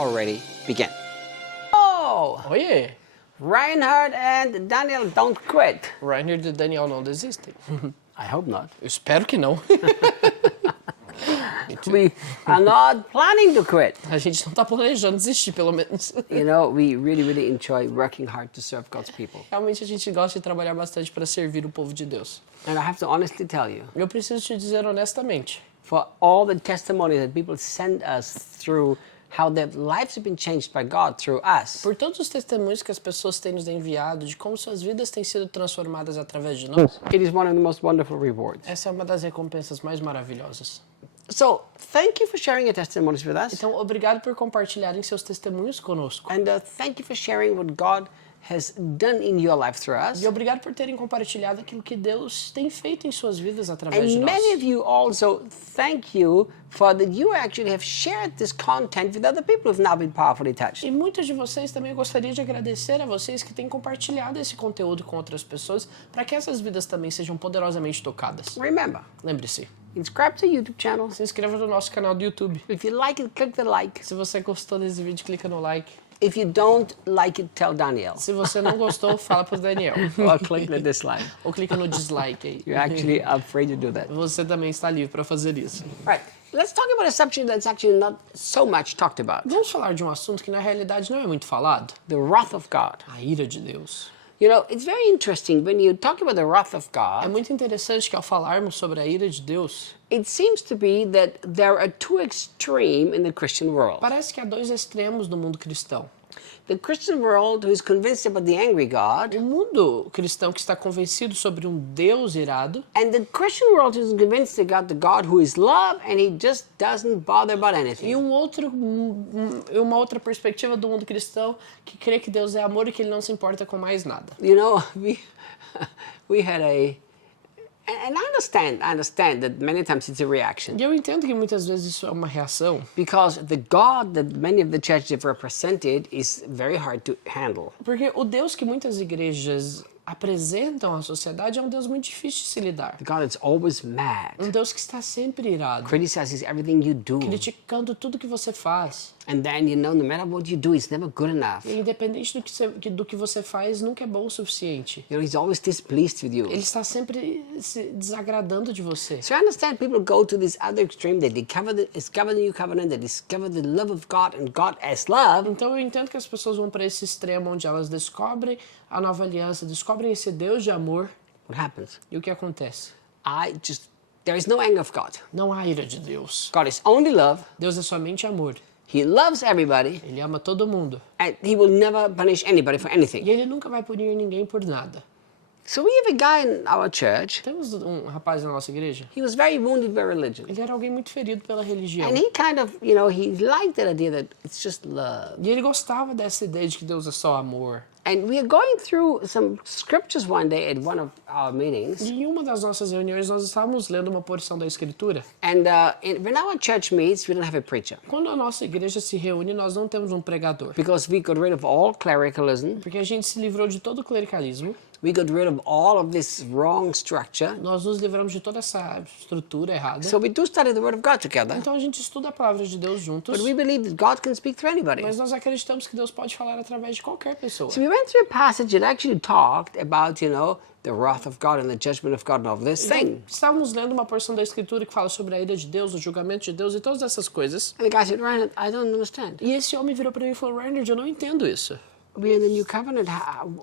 already begin. Oh! Oiê! Reinhard and Daniel don't quit. Reinhard e Daniel não desistem. I hope not. Eu espero que não. We are not planning to quit. A gente não tá planejando desistir, pelo menos. You know, we really enjoy working hard to serve God's people. Realmente a gente gosta de trabalhar bastante para servir o povo de Deus. And I have to honestly tell you, Eu preciso te dizer honestamente, for all the testimonies that people send us through how their lives have been changed by God through us, por todos os testemunhos que as pessoas têm nos enviado de como suas vidas têm sido transformadas através de nós, it is one of the most wonderful rewards. essa é uma das recompensas mais maravilhosas. So, thank you for sharing your testimonies with us. Então, obrigado por compartilharem seus testemunhos conosco. And thank you for sharing what God has done in your life through us. E obrigado por terem compartilhado aquilo que Deus tem feito em suas vidas através de And nós. many of you also, thank you for that you actually have shared this content with other people who've now been powerfully touched. E muitos de vocês também eu gostaria de agradecer a vocês que têm compartilhado esse conteúdo com outras pessoas para que essas vidas também sejam poderosamente tocadas. Remember, Lembre-se, subscribe to our YouTube channel. se inscreva no nosso canal do YouTube. If you like it, click the like. Se você gostou desse vídeo, clica no like. If you don't like it, tell Daniel. Se você não gostou, fala pro Daniel. Or click the dislike. Ou clica no dislike aí. You're actually free to do that. Você também está livre para fazer isso. Right. Let's talk about a subject that's actually not so much talked about. Vamos falar de um assunto que na realidade não é muito falado. The wrath of God. A ira de Deus. You know, it's very interesting when you talk about the wrath of É God. muito interessante que ao falarmos sobre a ira de Deus, It seems to be that there are two extremes in the Christian world. parece que há dois extremos no mundo cristão. The Christian world who is convinced about the angry God, O mundo cristão que está convencido sobre um Deus irado, and the Christian world who is convinced about the God who is love and he just doesn't bother about anything. e uma outra perspectiva do mundo cristão que crê que Deus é amor e que ele não se importa com mais nada. You know, we had and I understand that many times it's a reaction. E eu entendo que muitas vezes isso é uma reação, Because the God that many of the churches have represented is very hard to handle. porque o Deus que muitas igrejas apresentam à sociedade é um Deus muito difícil de se lidar. The God that's always mad, Um Deus que está sempre irado, criticizes everything you do. criticando tudo que você faz. And then, you know, no matter what you do, it's never good enough. E independente do que você faz, nunca é bom o suficiente. You know, he's always displeased with you. Ele está sempre se desagradando de você. So I understand people go to this other extreme, they discover the new covenant, they discover the love of God and God as love. Então eu entendo que as pessoas vão para esse extremo onde elas descobrem a nova aliança, descobrem esse Deus de amor. What happens? E o que acontece? There is no anger of God. Não há ira de Deus. God is only love. Deus é somente amor. He loves everybody, Ele ama todo mundo. and he will never punish anybody for anything. E ele nunca vai punir ninguém por nada. So we have a guy in our church, Temos um rapaz na nossa igreja. he was very wounded by religion. Ele era alguém muito ferido pela religião. And he kind of, you know, he liked that idea that it's just love. E ele gostava dessa ideia de que Deus é só amor. And we are going through some scriptures one day at one of our meetings. E em uma das nossas reuniões nós estávamos lendo uma porção da Escritura. And when our church meets, we don't have a preacher. Quando a nossa igreja se reúne, nós não temos um pregador. Because we got rid of all clericalism. Porque a gente se livrou de todo o clericalismo. We got rid of all of this wrong structure. Nós nos livramos de toda essa estrutura errada. So we do study the Word of God together. Então a gente estuda a palavra de Deus juntos. But we believe that God can speak through anybody. Mas nós acreditamos que Deus pode falar através de qualquer pessoa. So we went through a passage that actually talked about, you know, the wrath of God and the judgment of God and all this thing. Estávamos lendo uma porção da Escritura que fala sobre a ira de Deus, o julgamento de Deus e todas essas coisas. And the guy said, Ryan, I don't understand. E esse homem virou para mim e falou, Reinhard, eu não entendo isso. We're in the new covenant.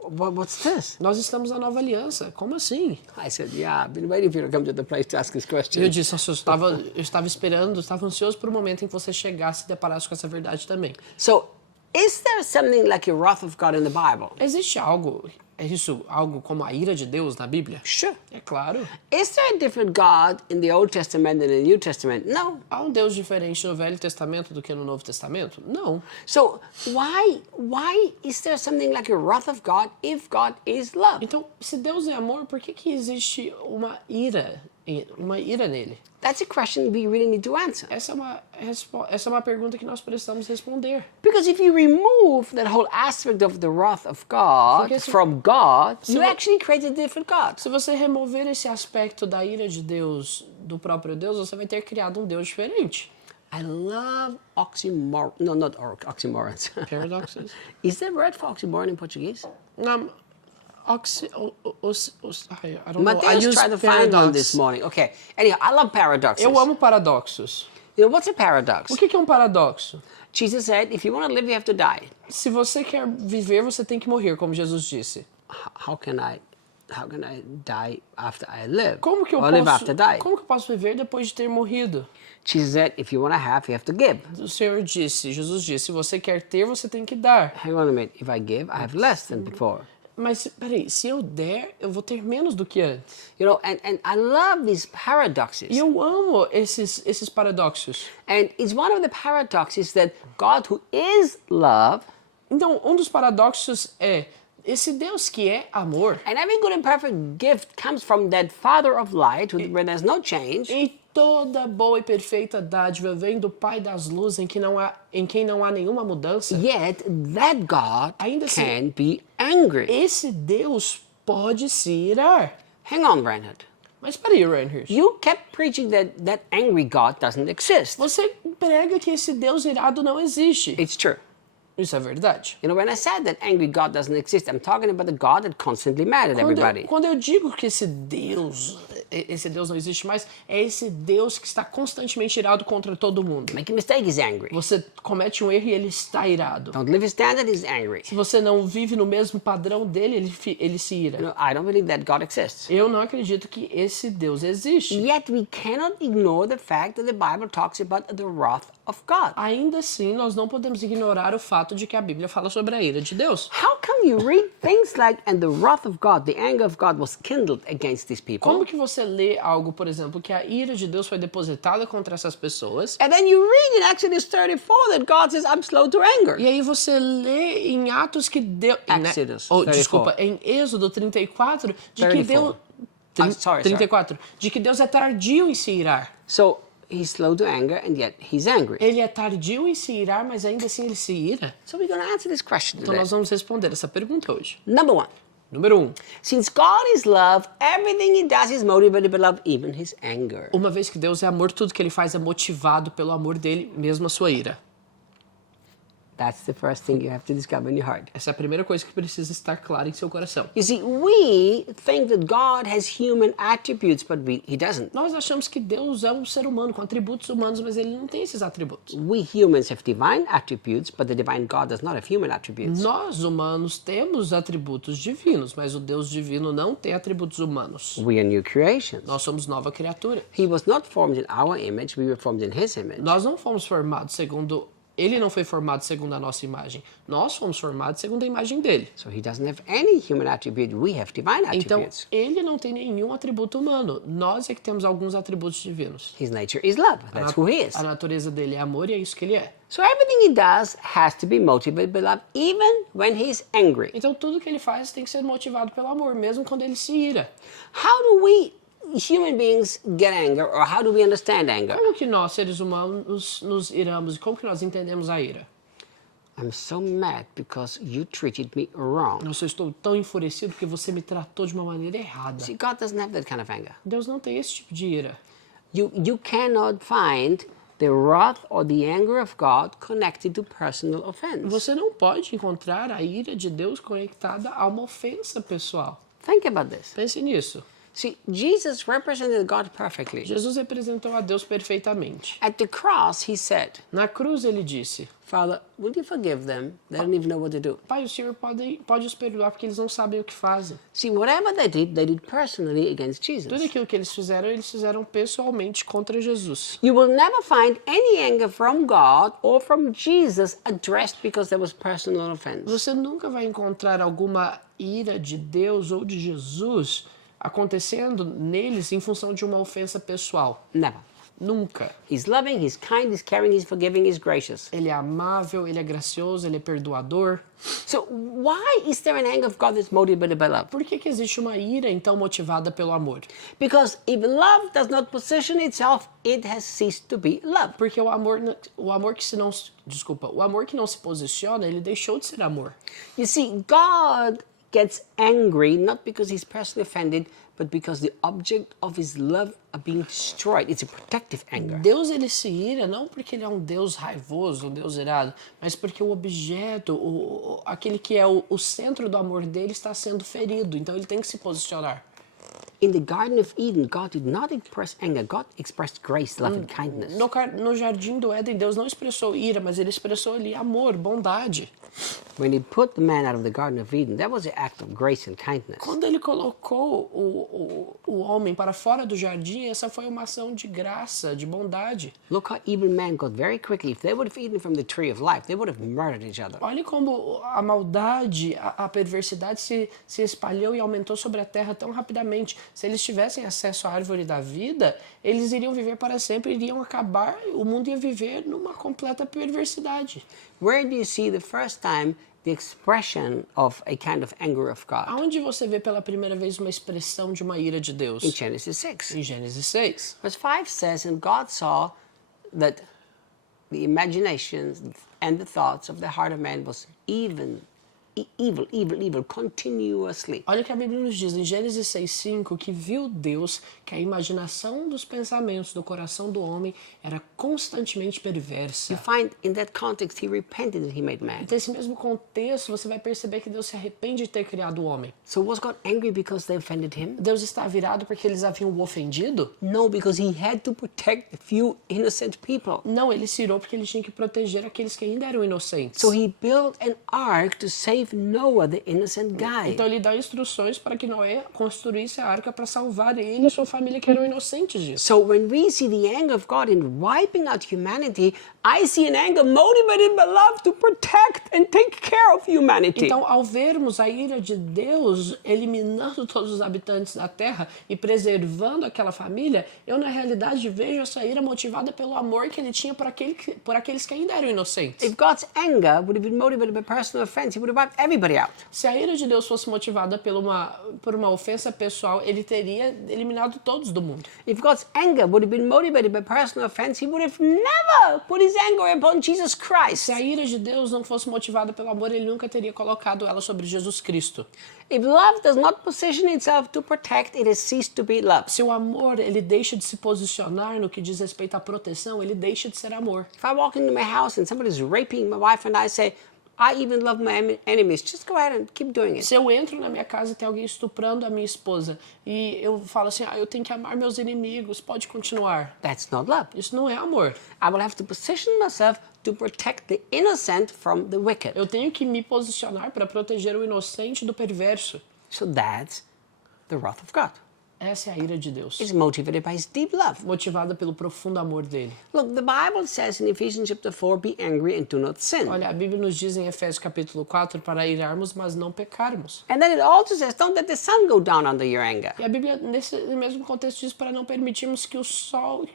What's this? Nós estamos na nova aliança. Como assim? I said, yeah, I've been waiting for you to come to the place to ask this E eu question. disse, eu estava esperando, estava ansioso por um momento em que você chegasse e deparasse com essa verdade também. So, is there something like a wrath of God in the Bible? Existe algo como a ira de Deus na Bíblia? Sure. É claro. Is there a different God in the Old Testament than in the New Testament? No. Há um Deus diferente no Velho Testamento do que no Novo Testamento? Não. So why is there something like a wrath of God if God is love? Então, se Deus é amor, por que existe uma ira nele? That's a question we really need to answer. Essa é uma pergunta que nós precisamos responder. Because if you remove that whole aspect of the wrath of God from God, you actually create a different God. Se você remover esse aspecto da ira de Deus, do próprio Deus, você vai ter criado um Deus diferente. I love oxymoron. No, not oxymorons. Paradoxes? Is there a word for oxymoron in Portuguese? I don't know. I Mateus use tried to find one paradox. this morning. Okay. Anyhow, I love paradoxes. Eu amo paradoxos. You know, what's a paradox? O que é um paradoxo? Jesus said, if you want to live, you have to die. Se você quer viver, você tem que morrer, como Jesus disse. How can I die after I live? Como que eu Or live after die? Como que eu posso viver depois de ter morrido? Jesus said, if you want to have, you have to give. O Senhor disse, Jesus disse, se você quer ter, você tem que dar. Hang on a minute. If I give, I have less than before. Mas, peraí, se eu der, eu vou ter menos do que antes. You know, and I love these paradoxes. E eu amo esses paradoxos. And it's one of the paradoxes that God, who is love, Então, um dos paradoxos é, esse Deus que é amor, and every good and perfect gift comes from that Father of light, where there's no change. e toda boa e perfeita dádiva vem do Pai das luzes, em quem não há nenhuma mudança. Yet that God Ainda assim, can be angry. esse Deus pode se irar. Hang on, Reinhard. Mas peraí, Reinhard. You kept preaching that angry God doesn't exist. Você prega que esse Deus irado não existe. It's true. Isso é verdade. You know, when I said that angry God doesn't exist, I'm talking about the God that constantly mad at everybody. Quando eu digo que esse Deus não existe mais, é esse Deus que está constantemente irado contra todo mundo. Make a mistake, he's angry. Você comete um erro e ele está irado. Don't live his standard, he's angry. Se você não vive no mesmo padrão dele, ele se ira. You know, I don't believe that God exists. Eu não acredito que esse Deus existe. Yet we cannot ignore the fact that the Bible talks about the wrath of God. Ainda assim, nós não podemos ignorar o fato de que a Bíblia fala sobre a ira de Deus. How come you read things like, and the wrath of God, the anger of God was kindled against these people? Como que você lê algo, por exemplo, que a ira de Deus foi depositada contra essas pessoas? And then you read in Exodus 34 that God says, I'm slow to anger. E aí você lê em Atos que Deus... Exodus 34. Desculpa, em Êxodo 34, de que Deus... 34, de que Deus é tardio em se irar. So, he's slow to anger and yet he's angry. Ele é tardio em se irar, mas ainda assim ele se ira. So we're going to answer this question Então today. nós vamos responder essa pergunta hoje. Number one. Número 1. Since God is love, everything he does is motivated by love, even his anger. Uma vez que Deus é amor, tudo que ele faz é motivado pelo amor dele, mesmo a sua ira. That's the first thing you have to discover in your heart. Essa é a primeira coisa que precisa estar clara em seu coração. You see, we think that God has human attributes, but he doesn't. Nós achamos que Deus é um ser humano com atributos humanos, mas ele não tem esses atributos. We humans have divine attributes, but the divine God does not have human attributes. Nós, humanos, temos atributos divinos, mas o Deus divino não tem atributos humanos. We are new creations. Nós somos nova criatura. He was not formed in our image, we were formed in his image. Nós não fomos formados segundo... Ele não foi formado segundo a nossa imagem. Nós fomos formados segundo a imagem dele. So he doesn't have any human attribute, we have divine Então, attributes. ele não tem nenhum atributo humano. Nós é que temos alguns atributos divinos. His nature is love, that's who he is. A natureza dele é amor e é isso que ele é. So everything he does has to be motivated by love, even when he's angry. Então, tudo que ele faz tem que ser motivado pelo amor, mesmo quando ele se ira. How do we human beings get anger, or how do we understand anger? Como que nós, seres humanos, nos iramos e como que nós entendemos a ira? I'm so mad because you treated me wrong. Eu só estou tão enfurecido porque você me tratou de uma maneira errada. See, God doesn't have that kind of anger. Deus não tem esse tipo de ira. You cannot find the wrath or the anger of God connected to personal offense. Você não pode encontrar a ira de Deus conectada a uma ofensa pessoal. Think about this. Pense nisso. See, Jesus represented God perfectly. Jesus representou a Deus perfeitamente. At the cross, he said, Na cruz ele disse, Father, will you forgive them? They don't even know what to do. Pai, o Senhor pode os perdoar porque eles não sabem o que fazem. See, whatever they did personally against Tudo Jesus. aquilo que eles fizeram pessoalmente contra Jesus. You will never find any anger from God or from Jesus addressed because there was personal offense. Você nunca vai encontrar alguma ira de Deus ou de Jesus acontecendo neles em função de uma ofensa pessoal. Never. Nunca. He's loving, he's kind, he's caring, he's forgiving, he's gracious. Ele é amável, ele é gracioso, ele é perdoador. So why is there an anger of God that's motivated by love? Por que existe uma ira então motivada pelo amor? Because if love does not position itself, it has ceased to be love. Porque o amor que não se posiciona, ele deixou de ser amor. You see, God gets angry not because he's personally offended, but because the object of his love are being destroyed. It's a protective anger. Deus ele se ira não porque ele é um Deus raivoso, um Deus irado, mas porque o objeto, aquele que é o centro do amor dele está sendo ferido. Então ele tem que se posicionar. In the Garden of Eden, God did not express anger. God expressed grace, love, and kindness. No jardim do Éden, Deus não expressou ira, mas ele expressou ali amor, bondade. When he put the man out of the Garden of Eden, that was an act of grace and kindness. Quando ele colocou o homem para fora do jardim, essa foi uma ação de graça, de bondade. Look how evil man got very quickly. If they would have eaten from the tree of life, they would have murdered each other. Olhe como a maldade, a perversidade se espalhou e aumentou sobre a terra tão rapidamente. Se eles tivessem acesso à árvore da vida, eles iriam viver para sempre, iriam acabar, o mundo ia viver numa completa perversidade. Where do you see the first time the expression of a kind of anger of God? Aonde você vê pela primeira vez uma expressão de uma ira de Deus? In Genesis 6. Em Gênesis 6. Verse 5 says, and God saw that the imaginations and the thoughts of the heart of man was evil, continuously. Olha o que a Bíblia nos diz em Gênesis 6:5, que viu Deus que a imaginação dos pensamentos do coração do homem era constantemente perversa. You find in that context he repented that he made man. Nesse mesmo contexto, você vai perceber que Deus se arrepende de ter criado o homem. So was God angry because they offended him? Deus está virado porque eles haviam o ofendido? No, because he had to protect the few innocent people. Não, ele se irou porque ele tinha que proteger aqueles que ainda eram inocentes. So he built an ark to save Noah, the innocent guy. Então ele dá instruções para que Noé construísse a arca para salvar ele e sua família que eram inocentes disso. So when we see the anger of God in wiping out humanity, I see an anger motivated by love to protect and take care of humanity. Então, ao vermos a ira de Deus eliminando todos os habitantes da terra e preservando aquela família, eu na realidade vejo essa ira motivada pelo amor que ele tinha por aqueles que ainda eram inocentes. If God's anger would have been motivated by personal offense, he would have wiped everybody out. Se a ira de Deus fosse motivada por uma ofensa pessoal, ele teria eliminado todos do mundo. If God's anger would have been motivated by personal offense, he would have never put his anger upon Jesus Christ. Se a ira de Deus não fosse motivada pelo amor, ele nunca teria colocado ela sobre Jesus Cristo. If love does not position itself to protect, it has ceased to be love. Se o amor ele deixa de se posicionar no que diz respeito à proteção, ele deixa de ser amor. If I walk into my house and somebody's raping my wife and I say, I even love my enemies, just go ahead and keep doing it. Se eu entro na minha casa e tem alguém estuprando a minha esposa e eu falo assim, eu tenho que amar meus inimigos, pode continuar. That's not love. Isso não é amor. I will have to position myself to protect the innocent from the wicked. Eu tenho que me posicionar para proteger o inocente do perverso. So that's the wrath of God. Essa é a ira de Deus. It's motivated by his deep love. Motivada pelo profundo amor dele. Look, the Bible says in Ephesians chapter 4, be angry and do not sin. Olha, a Bíblia nos diz em Efésios capítulo 4 para irarmos, mas não pecarmos. And then it also says, don't let the sun go down under your anger. E a Bíblia, nesse mesmo contexto, diz para não permitirmos que o sol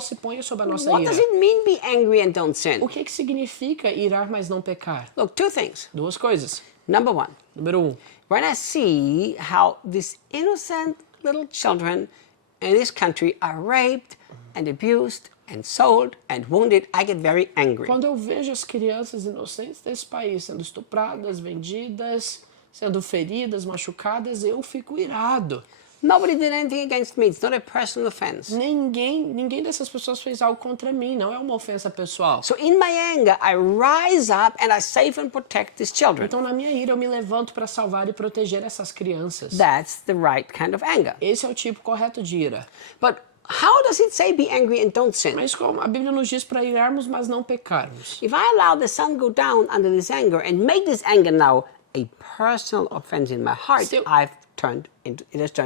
se ponha sobre a nossa What ira. does it mean, be angry and don't sin? O que significa irar, mas não pecar? Look, two things. Duas coisas. Number one, Número 1. when I see how these innocent little children in this country are raped and abused and sold and wounded, I get very angry. Quando eu vejo as crianças inocentes desse país sendo estupradas, vendidas, sendo feridas, machucadas, eu fico irado. Nobody did anything against me. It's not a personal offense. Ninguém dessas pessoas fez algo contra mim, não é uma ofensa pessoal. So in my anger, I rise up and I save and protect these children. Então na minha ira eu me levanto para salvar e proteger essas crianças. That's the right kind of anger. Esse é o tipo correto de ira. But how does it say be angry and don't sin? Mas como a Bíblia nos diz para irarmos, mas não pecarmos. If I allow the sun go down under this anger and make this anger now a personal offense in my heart, it has turned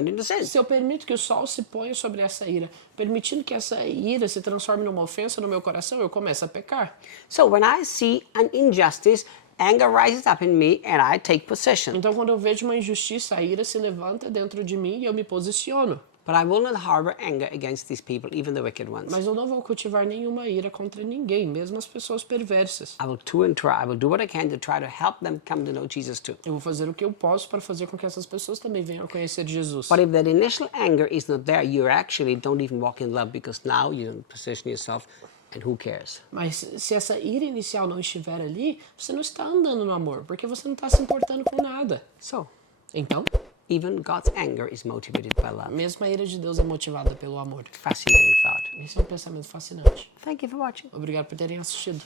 into sin. Se eu permito que o sol se ponha sobre essa ira, permitindo que essa ira se transforme numa ofensa no meu coração, eu começo a pecar. So when I see an injustice, anger rises up in me and I take possession. Então quando eu vejo uma injustiça, a ira se levanta dentro de mim e eu me posiciono. But I will not harbor anger against these people, even the wicked ones. Mas eu não vou cultivar nenhuma ira contra ninguém, mesmo as pessoas perversas. I will do what I can to try to help them come to know Jesus too. Eu vou fazer o que eu posso para fazer com que essas pessoas também venham a conhecer Jesus. But if that initial anger is not there, you actually don't even walk in love because now you position yourself And who cares? Mas se essa ira inicial não estiver ali, você não está andando no amor, porque você não está se importando com nada. So, Então, even God's anger is motivated by love. mesmo a ira de Deus é motivada pelo amor. Fascinating thought. Esse é um pensamento fascinante. Thank you for watching. Obrigado por terem assistido.